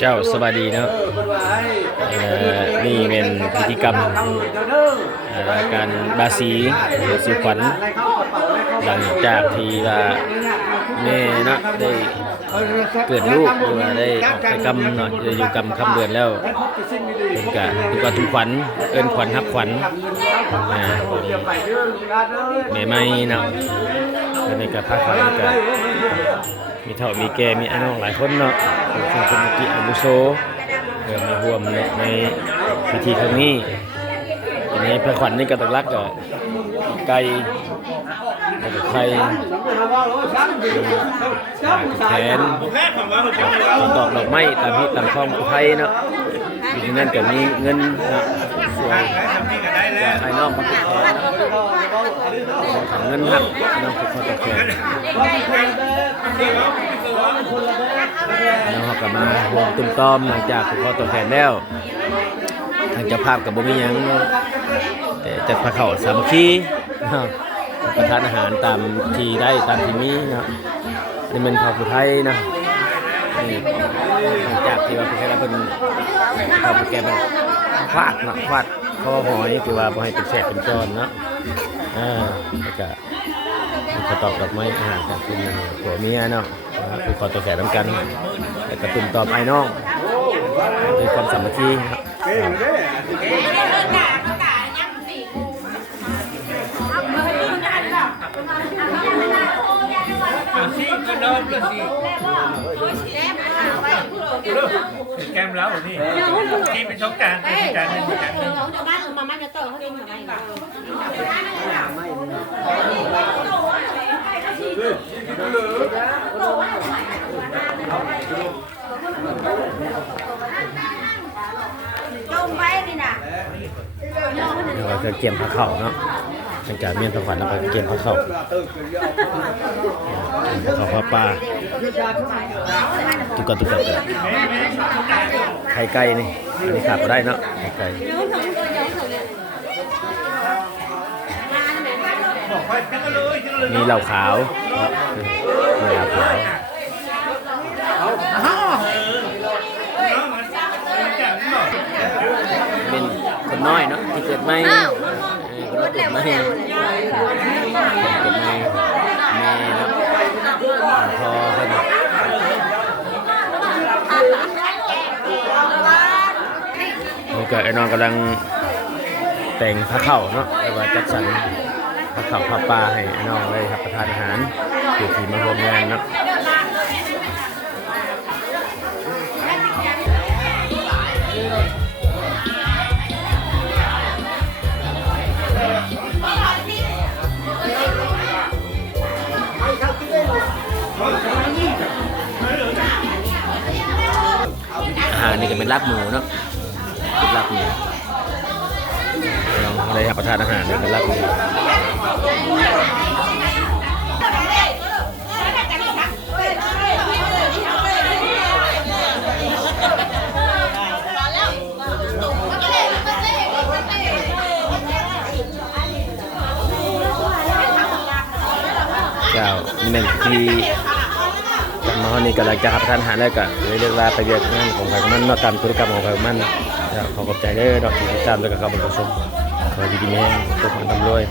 เจ้าสวัสดีเนาะนี่เป็นพิธีกรรมการบาสีสุขวัญหลังจากที่ว่าแม่เนาะได้เกิดลูกหรือว่าได้ออกไปกำเนาะอยู่กำคำเดือนแล้วเป็นกะทุกวันทุกขวัญเอิ้นขวัญฮักขวัญแม่ไม่เนาะในกะพาขวัญกะมีเท่ามีแก่มีอ้น้องหลายคนเนาะซึ่งเป็นกิจอาวุโสมาร่วมในพิธีครั้งนี้ทีนี้พระขวัญนี่ก็ตักลักก็ไก่ไข่แขนดอกไม้ตามที่ตามคลองไทยเนาะทีนั้นก็มีเงินนะส่วนไอ้น้องมาติดแขนของเงินหักน้องติดคอแขนแล้วเขาก็มาห่วงตุ้มต้อมหลังจากติดคอตัวแขนแล้วทางเจ้าภาพกับบ่มีหยังแต่จะพาเข้าสามัคคีประทานอาหารตามที่ได้ตามที่มีนะนี่เป็นข้าวผู้ไทยนะนี่หลังจากที่ว่าผู้ไทยเราเป็นข้าวผู้แก่เป็นฟาดนะฟาดข้อหอยคือว่าบ่ให้เป็นแฉกเป็นจอนเนาะแล้วก็ขอตอบดอกไม้อาหารจากคุณผัวเมียเนาะคือขอตัวแก่น้ำกันแล้วก็ตุ่มตอบไอ้น้องเป็นความสามัคคีครับแกมแล้วนี่ที่เป็นช็อกการเป็นการเป็นการบ้านมาไม่จะเติมเขาเองทำไมเราจะเกี่ยมผ้าเข่าเนาะหลังจากเมียนตะขวัญแล้วก็เกี่ยมผ้าเข่าผ้าปลาตุกตุกไข่ไก่นี่อันนี้ขาดก็ได้เนาะไข่ไก่มีเหล้าขาวมีเหล้าขาวเป็นคนน้อยเนาะที่เกิดไม่คนน้อยเกิดไม่แม่เนาะพอเพิ่นนี่ก็ไอ้น้องกำลังแต่งผ้าเข่าเนาะแต่ว่าจัดสรรผ้าเข่าผ้าปลาให้ไอ้น้องได้รับประทานอาหารอยู่ที่มาร่วมงานเนาะอาหารนี่ก็เป็นลาบหมูเนาะเป็นลาบหมูลองอะไรรับประทานอาหารนี่เป็นลาบหมูเจ้านี่เป็นที่มาวันนี้กำลังจะรับประทานอาหารแล้วก็เรียกลาไปเรียกงานของใครของมันมาตามธุรกรรมของใครของมันขอขอบใจเด้อดอกที่ติดตามแล้วก็เข้ามาชมขอดีๆแม่ทุกคนทำด้วย